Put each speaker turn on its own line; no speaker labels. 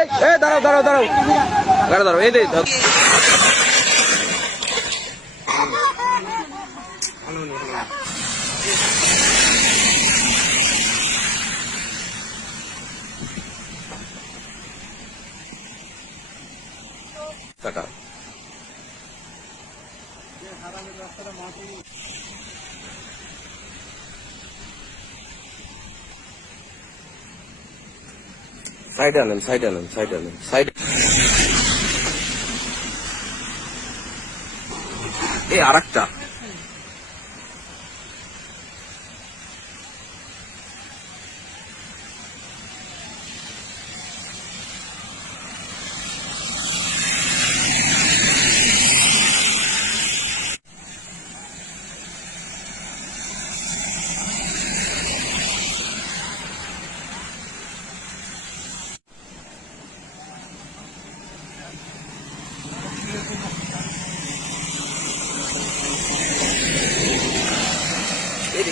এ দাঁড়াও দাঁড়াও দাঁড়াও দাঁড়াও দাঁড়াও এই দে দাও। টাটা সাইডে আনেন সাইড আনেন সাইড আনেন সাইড এই আর একটা